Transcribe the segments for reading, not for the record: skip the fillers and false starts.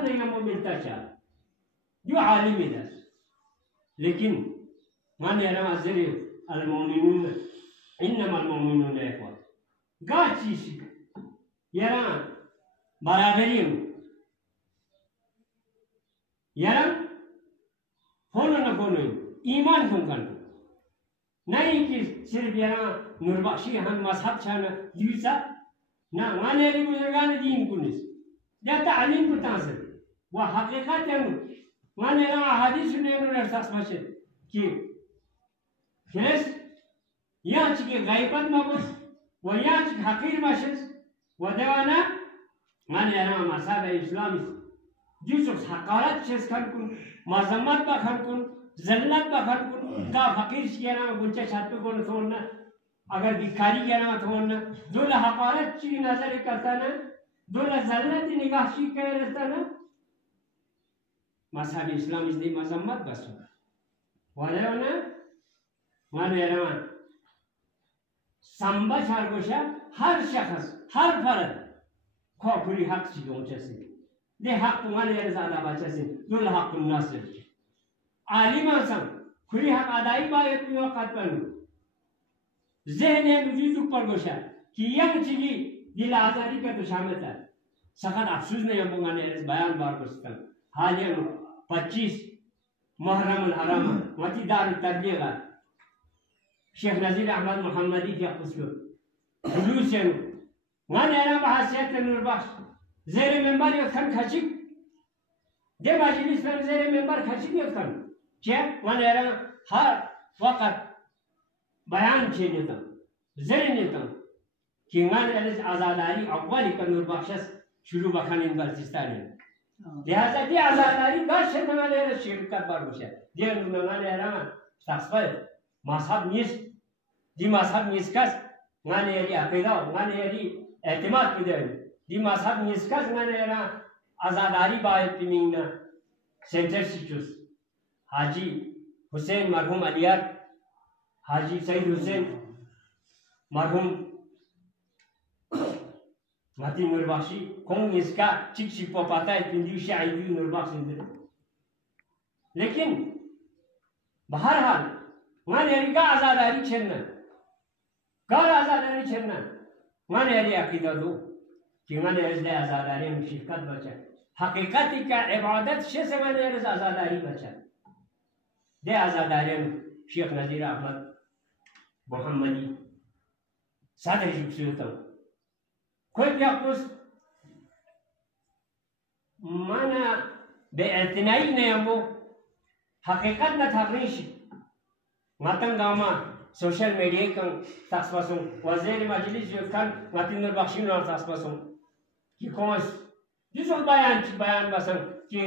मसाल नहीं हमको मिलता क्या जो आलिम है लेकिन माने यार अज़र अल-मोमिनून इन्नमल मोमिनून इख्वा गाची यार बराबरी यार होना ना होना ईमान क्यों करना नहीं कि सिर्फ यार नूरबख्शी हम मजहब छाना दूसरा ना माने यार बुजुर्गान दीन कुनिस या तालीम को ताज़र वह हकीकत है माने यार हदीस ने उन्हें एहसास बचे कि फिर यहाँ चिके गायबत मबूस वह यहाँ चिके हकीर बचेस वह देवाना माने यार मजहब इस्लामी जिसको हकारत चेस करकुन मज़म्मत बखरकुन ज़ल्लत बखरकुन का फकीर किया ना गुंचे छात्र को न थोड़ना अगर भिखारी किया ना थोड़ना दूल्हा हकारत ची नजर करता ना दूल्हा ज़ल्लत निगाह ची कर रहता ना मज़हब इस्लाम इसलिए मज़म्मत बस वाले ना मानो यार संबा चारगोशा हर शख्स हर फर्द खोपरी हक ची गुंचे से ده حق مال ارزالا بچه‌سین دول حق الناس عالم هستم کلی حق ادایی باید میوقت بنو ذهن وجود پر گوشه که یک چیزی دل آزادی کا تو شامل ہے سخت افسوس نہیں ہم نے اس بیان بار گفتم حالیہ 25 محرم الحرام وتی دار التبلیغ شیخ نذیر احمد محمدی کی قصو حدوث وانا انا بحثیت نوربخش زیر منبر یفتن کچیک ده مجلس من زیر منبر کچیک یفتن چه من ایران هر وقت بیان چه نیتم زیر نیتم که من از آزاداری اولی که نوربخش شروع بکنیم بلتستانی لحظه دی آزاداری باشه من ایران شرکت بار باشه دی من ایران تقصیر مذهب نیست دی مذهب نیست کس من ایری عقیده من ایری اعتماد بدهیم دی مذهب نیسکس من ایران آزاداری باید بمینه سنتر سیچوس حاجی حسین مرحوم علیار حاجی سید حسین مرحوم ماتی نوربخشی کون نیسکا چیک چیک پاتا ہے تندیوشی عیدی نوربخش اندر لیکن بہرحال من ایری کا آزاداری چھرنا کار آزاداری چھرنا من ایری عقیدہ دو कि मैंने ऐसे आज़ादारी में शिरकत बचा हकीकत का इबादत से मैंने ऐसे आज़ादारी बचा दे आज़ादारी में शेख नज़ीर अहमद मोहम्मदी सादर जुक्सियत कोई भी अकुस माना बेअतनाई ने हमो हकीकत न थाबरीश मतन गामा सोशल मीडिया का तस्बसों वज़ीर मजलिस जो kan matin नूरबख्शी नाम तस्बसों कि कौन जिस बयान बसन कि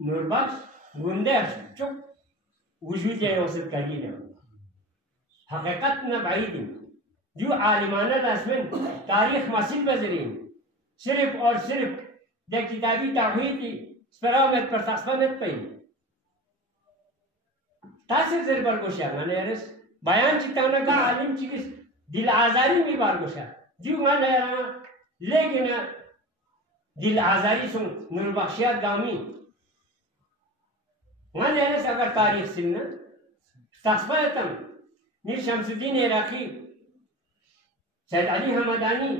नूरबख्श गुंडे चुप वजूद है वसत करी ने हकीकत न बाइद जो आलिमाना रस्में तारीख मसीह बजरीन सिर्फ और सिर्फ दे किताबी तौहीदी स्परामत पर तस्बमत पे तासिर जर पर कोशिश माने रस बयान चिताना का आलिम चिकिस दिल आजारी में बार कोशिश जो माने लेकिन दिल आजारी सुन नूरबख्शियात गामी माने रस अगर तारीख सिन्ना तस्बतम मीर शमसुद्दीन इराकी सैयद अली हमदानी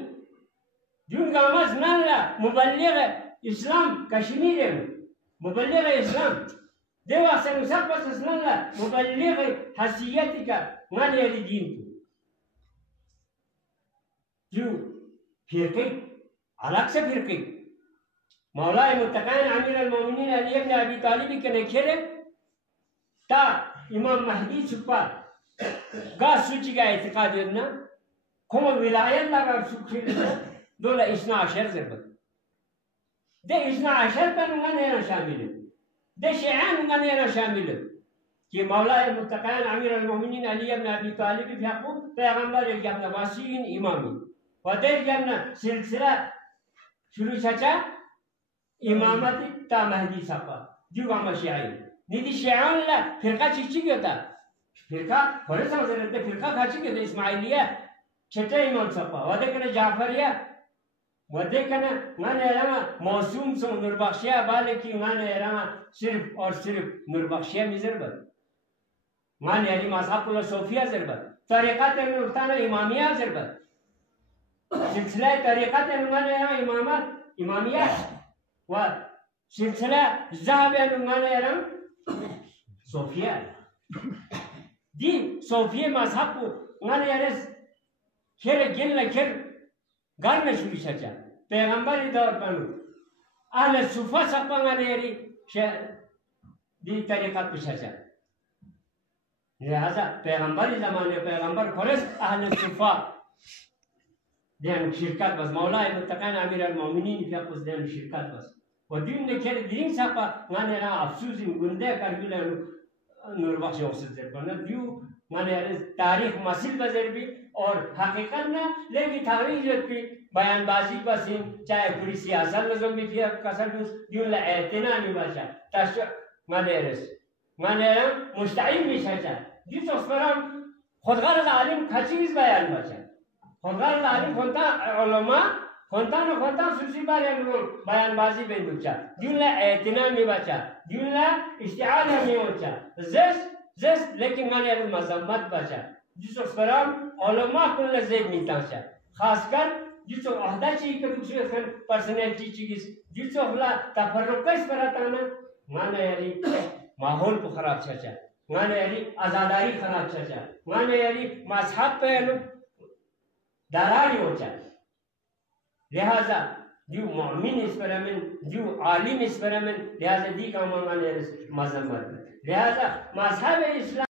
जुन गामस नाला मुबल्लिग इस्लाम कश्मीर मुबल्लिग इस्लाम देवा से मुसब्बत नाला मुबल्लिग हसीयतिक माने दीन जो फिरके अलग से फिरके मौला मुत्तक़ीन अमीर अल-मोमिनीन अली इब्न अबी तालिब के नखेरे ता इमाम महदी छुपा गा सूची का एतकाद ना como विलायत लगा सुखी दोला इसना अशर ज़रबत दे इसना अशर पर उन्हें ना शामिल है दे शिआन उन्हें ना शामिल है कि मौला मुत्तक़ीन अमीर अल-मोमिनीन अली इब्न अबी तालिब भी आपको पैगंबर एक अपना वासीन इमामी वदे अपना सिलसिला शुरू चाचा इमामती ता महदी सपा जो गामा शिआई निधि शिआन ला फिरका चिची होता फिरका बड़े समझ रहे थे फिरका खाची के इस्माइलिया छठे इमाम सपा वदे करे जाफरिया و دیکنه من ایران معصوم سو نوربخشیه باله کی من ایران صرف اور صرف نوربخشیه میذاره بد من یعنی مذهب کلا صوفیه زر بد طریقت نورتان امامیه زر بد سلسله طریقت من ایران امامیه و سلسله ذهب من ایران صوفیه دی صوفیه مذهب کو من ایران کر گل کر گرم شوی شچا پیغمبری دور کنو اهل صوفا سقا غیری دی طریقت بشچا لہذا پیغمبری زمانه پیغمبر خورس اهل صوفا دیان شرکت بس مولای متقین امیر المؤمنین فی قصد دیان شرکت بس و دین نکر دین سقا غنی را افسوزی گنده کرگیل نوربخش اقصد در کنه دیو غنی تاریخ مسیل بزر بی اور حقیقت نه لیکن تغییر پی بیان بازی بسیم چاہے پوری سیاست نظم بھی تھی کسر دیون لا اعتنا نہیں بچا تش مدرس مدرم مستعین میشه دیس اسپرام خودغرض عالم کچیز بیان بچا خودغرض عالم خونتا علماء خونتا سوسی بیان بازی بین بچا دیون لا اعتنا نہیں بچا دیون لا اشتعال نہیں بچا زس لیکن مدرم مذمت بچا دیس اسپرام علماء کل زید میتانشا خاص کر جسو عہدہ چیئی کہ دوسرے خن پرسنیلٹی چیز جسو خلا تفرق اس پر اتانا مانا یعنی ماحول کو خراب چاچا مانا یعنی ازاداری خراب چاچا مانا یعنی مذہب پہ داراری ہو چاچا لہذا دیو مؤمن اس پر امن دیو عالم اس پر امن لہذا دی کا مانا یعنی مذہب لہذا مذہب اسلام